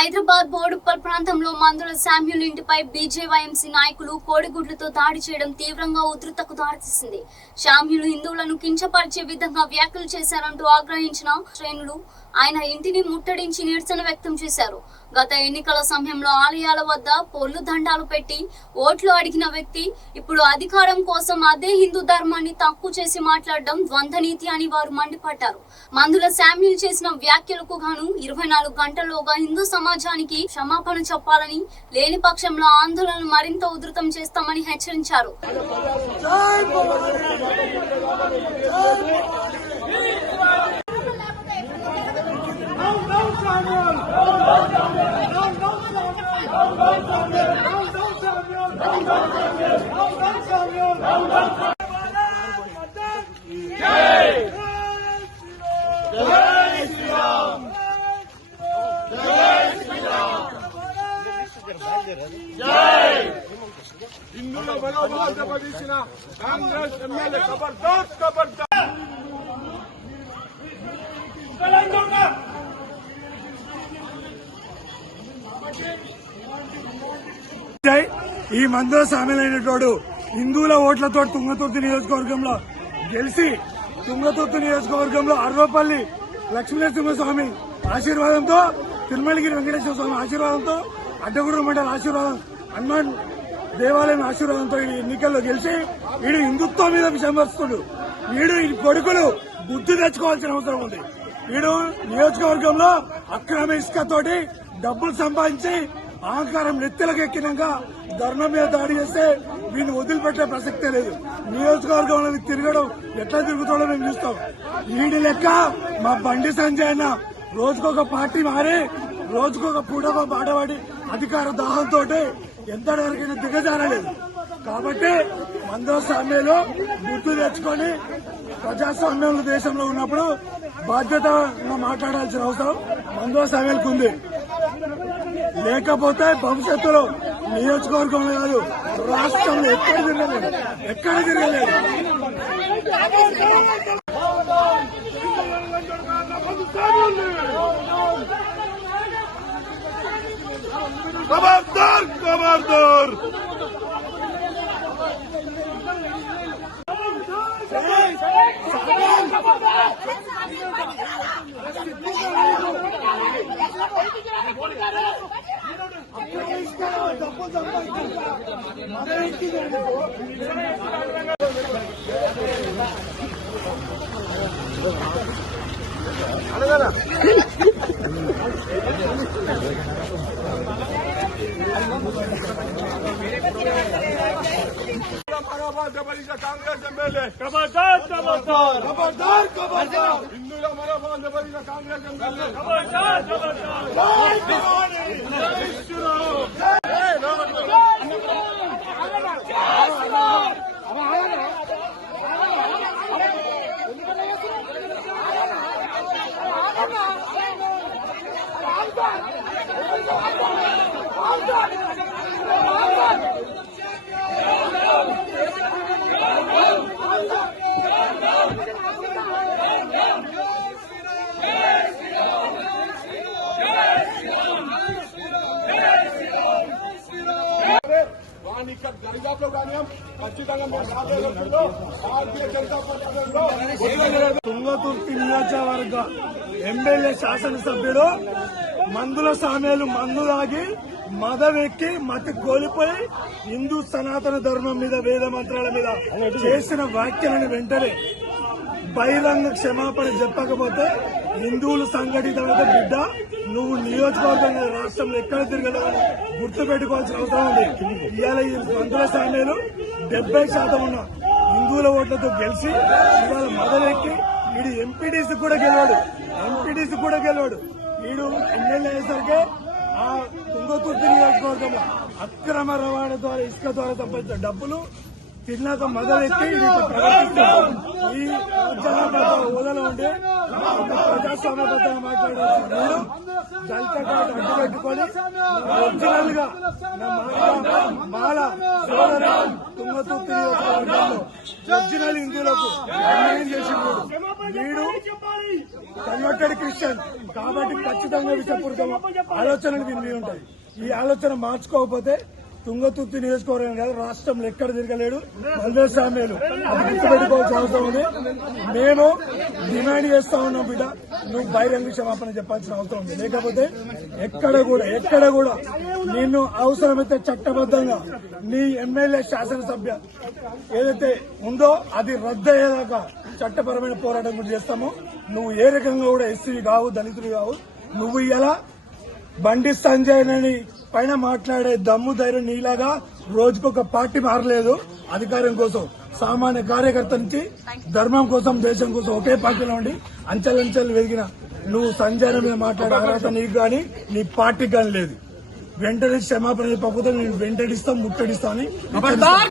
హైదరాబాద్ బోడుప్పల్ ప్రాంతంలో మందుల శామ్యూల్ ఇంటిపై బీజేవైఎంసీ నాయకులు కోడిగుడ్లతో దాడి చేయడం తీవ్రంగా ఉధృతకు దారితీసింది. శామ్యూల్ హిందువులను కించపరిచే విధంగా వ్యాఖ్యలు చేశారంటూ ఆగ్రహించిన శ్రేణులు ఆయన ఇంటిని ముట్టడించి నిరసన వ్యక్తం చేశారు. గత ఎన్నికల సమయంలో ఆలయాల వద్ద పొర్లు దండాలు పెట్టి ఓట్లు అడిగిన వ్యక్తి ఇప్పుడు అధికారం కోసం అదే హిందూ ధర్మాన్ని తక్కువ చేసి మాట్లాడడం ద్వంద్వనీతి అని వారు మండిపడ్డారు. మందుల శామ్యూల్ చేసిన వ్యాఖ్యలకు గాను 24 గంటల్లోగా హిందూ సమాజానికి క్షమాపణ చెప్పాలని, లేని పక్షంలో ఆందోళనలు మరింత ఉధృతం చేస్తామని హెచ్చరించారు. హిందువుల మనోభావాలు దెబ్బతీసిన కాంగ్రెస్ ఎమ్మెల్యే ఖబర్దార్ ఖబర్దార్. ఈ మందుల సామెలైనటోడు హిందువుల ఓట్లతో తుంగతుర్తి నియోజకవర్గంలో గెలిచి తుంగతుర్తి నియోజకవర్గంలో అర్వపల్లి లక్ష్మీనరసింహస్వామి ఆశీర్వాదంతో, తిరుమలగిరి వెంకటేశ్వర స్వామి ఆశీర్వాదంతో, అడ్డగూరు మండల ఆశీర్వాదం, హనుమాన్ దేవాలయం ఆశీర్వాదంతో ఈ ఎన్నికల్లో గెలిచి వీడు హిందుత్వం మీద విమర్శిస్తుడు. వీడు ఈ కొడుకులు బుద్ధి తెచ్చుకోవాల్సిన అవసరం ఉంది. వీడు నియోజకవర్గంలో అక్రమ ఇసుకతోటి డబ్బులు సంపాదించి అహంకారం నెత్తెలకు ఎక్కినాక ధర్మం మీద దాడి చేస్తే వీడిని వదిలిపెట్టే ప్రసక్తే లేదు. నియోజకవర్గంలో తిరగడం ఎట్లా తిరుగుతాడో మేము చూస్తాం. వీడి లెక్క మా బండి సంజయ్ అన్న రోజుకొక పార్టీ మారి రోజుకొక పూటకో పాటపాడి అధికార దాహంతో ఎంతవరకైనా దిగజారలేదు. కాబట్టి మందుల సామ్యంలో గుర్తు తెచ్చుకొని ప్రజాస్వామ్యంలో దేశంలో ఉన్నప్పుడు బాధ్యతగా మాట్లాడాల్సిన అవసరం మందుల సామ్యాలకు ఉంది. లేకపోతే భవిష్యత్తులో నియోజకవర్గంలో కాదు రాష్ట్రంలో ఎక్కడ తిరగలేదు. ఖబర్దార్ ఖబర్దార్. కాంగ్రెస్ ఎమ్మెల్యే ఖబర్దార్ ఖబర్దార్ ఖబర్దార్ ఖబర్దార్. హిందువుల మనోభావాలు దెబ్బతీసిన కాంగ్రెస్ ఎమ్మెల్యే ఖబర్దార్ ఖబర్దార్. దరిదాపులో కానీ ఖచ్చితంగా భారతీయ జనతా పార్టీ తుంగతుర్తి నియోజకవర్గ ఎమ్మెల్యే శాసనసభ్యుడు మందుల సామ్యాలు మందు తాగి మదవెక్కి మతి కోల్పోయి హిందూ సనాతన ధర్మం మీద వేద మంత్రాల మీద చేసిన వ్యాఖ్యలను వెంటనే బహిరంగ క్షమాపణ చెప్పకపోతే హిందువులు సంఘటితమైన బిడ్డ నువ్వు నియోజకవర్గం రాష్ట్రంలో ఎక్కడ తిరగలేవని గుర్తుపెట్టుకోవాల్సిన అవసరం ఉంది. ఇవాళ ఈ మందుల సామ్యాలు 70% ఉన్న హిందువుల ఓట్లతో గెలిచి ఇవాళ మొదలెక్కి వీడు ఎంపీటీసీ కూడా గెలవాడు. వీడు ఎమ్మెల్యే అయ్యేసరికి ఆ తుంగతుర్తి నియోజకవర్గంలో అక్రమ రవాణా ద్వారా ఇసుక ద్వారా సంపాదించిన డబ్బులు తిన్నాక మొదలెత్తి ఇట్లా ప్రవర్తిస్తున్నాడు. ఈ రాజ్యాంగ హోదాలో ఉండి ప్రజాస్వామ్యబద్ధంగా మాట్లాడాల్సిన నేను దళిత కార్డు అడ్డు పెట్టుకొని ఒరిజినల్ గా నా మాల సోదర తుంగతుర్తి నియోజకవర్గంలో ఒరిజినల్ హిందువులకు అన్యాయం చేసిండు. వీడు కన్వర్టెడ్ క్రిస్టియన్ కాబట్టి ఖచ్చితంగా విషపూరితం ఆలోచనలు దీని మీద ఉంటాయి. ఈ ఆలోచన మార్చుకోకపోతే తుంగతుర్తి నియోజకవర్గం కాదు రాష్ట్రంలో ఎక్కడ తిరగలేడు మందుల సామ్యాలు అది గుర్తుపెట్టుకోవాల్సిన అవసరం ఉంది. మేము డిమాండ్ చేస్తా ఉన్నాం బిడ్డ, నువ్వు బహిరంగ క్షమాపణ చెప్పాల్సిన అవసరం ఉంది. లేకపోతే ఎక్కడ కూడా నిన్ను అవసరమైతే చట్టబద్ధంగా నీ ఎమ్మెల్యే శాసనసభ్య ఏదైతే ఉందో అది రద్దు అయ్యేదాకా చట్టపరమైన పోరాటం కూడా చేస్తాము. నువ్వు ఏ రకంగా కూడా ఎస్సీ కావు, దళితులు కావు. నువ్వు ఇలా బండి సంజయ్ అని పైన మాట్లాడే దమ్ము ధైర్యం నీలాగా రోజుకొక పార్టీ మారలేదు. అధికారం కోసం సామాన్య కార్యకర్త నుంచి ధర్మం కోసం దేశం కోసం ఒకే పార్టీలో ఉండి అంచెలంచెలు వెదిగిన నువ్వు సంజయ్ మీద మాట్లాడే అర్హత నీకు గాని నీ పార్టీకి గాని లేదు. వెంటనే క్షమాపణ చెప్పకపోతే నేను వెంటడిస్తాం ముట్టడిస్తామని